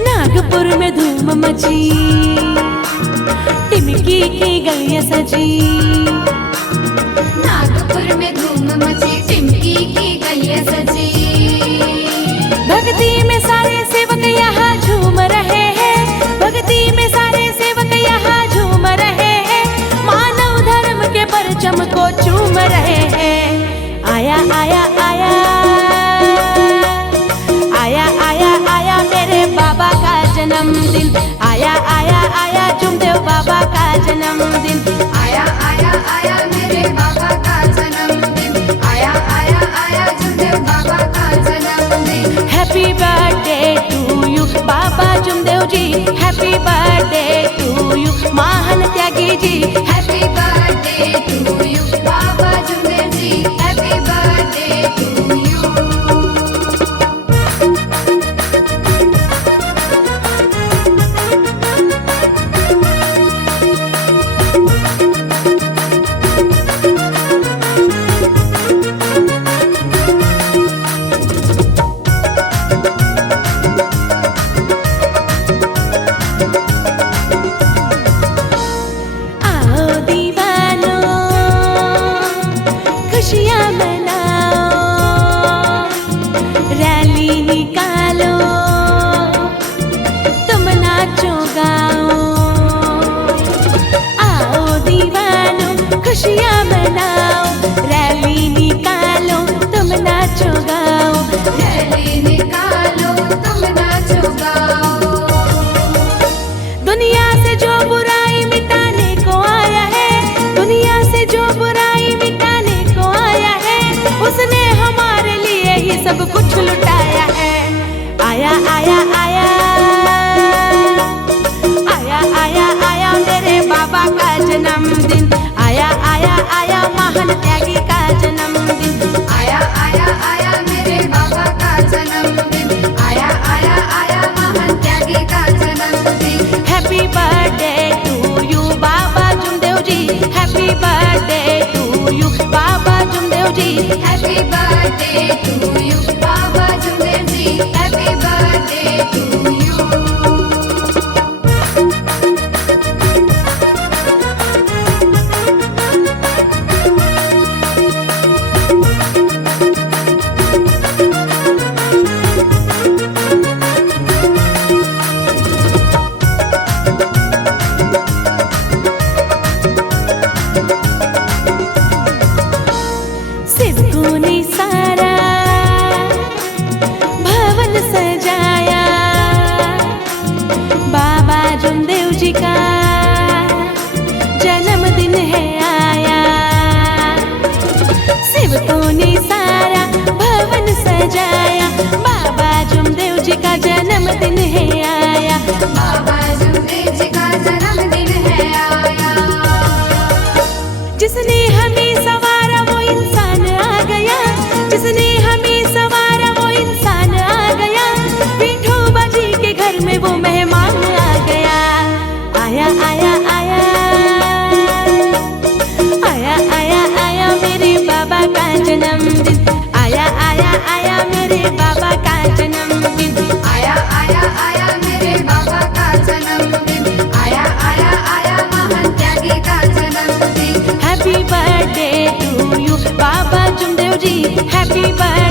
नागपुर में धूम मची, टिमकी की गलियां सजी। नागपुर में धूम मची, टिमकी की गलियां सजी। भक्ति में सारे सेवक यहाँ झूम रहे हैं, भक्ति में सारे सेवक यहाँ झूम रहे हैं, मानव धर्म के परचम को चूम रहे हैं। आया आया आया आया आया आया मेरे बाबा का जन्मदिन, आया आया आया जुमदेव बाबा का जन्मदिन। आया आया आया मेरे बाबा का जन्मदिन, आया आया आया जुमदेव बाबा का जन्मदिन। Happy birthday to you Baba जुमदेव ji, happy birthday to you महान त्यागी ji. Happy birthday to you Baba जुमदेव ji, happy birthday to you. खुशियाँ मनाओ, रैली निकालो, तुम नाचो गाओ। आओ दीवानो खुशियाँ मनाओ, रैली निकालो, तुम नाचो गाओ। रैली निकालो, तुम नाचो गाओ। दुनिया से जो बुराई मिटाने को आया है, दुनिया से जो बुराई मिटाने को आया है, उसने हमारे लिए ही सब कुछ लुटाया है। आया आया आया आया आया आया मेरे बाबा का जन्मदिन, आया आया आया महान त्यागी का जन्मदिन। आया आया आया मेरे बाबा का जन्मदिन, आया आया आया महान त्यागी का जन्मदिन। Happy birthday to you Baba जुमदेव ji, happy birthday to you Baba जुमदेव ji. Happy birthday to you Baba जुमदेव ji, happy birthday to you. सेवकों ने सारा भवन सजाया, बाबा जुमदेव जी का जन्मदिन है आया। सेवकों ने सारा भवन सजाया, बाबा जुमदेव जी का जन्मदिन है आया। बाबा जुमदेव जी का जन्मदिन है आया। जिसने हमें सवारा वो इंसान आ गया, जिसने हमें सवारा वो इंसान आ गया, विठोबा जी के घर में वो मेहमान आ गया। आया आया आया आया आया आया मेरे बाबा का जन्मदिन, आया आया आया मेरे बाबा का जन्मदिन। आया आया आया मेरे बाबा का जन्मदिन, आया आया आया महान त्यागी का जन्मदिन। Happy birthday to you Baba जुमदेव जी, हैप्पी बर्थडे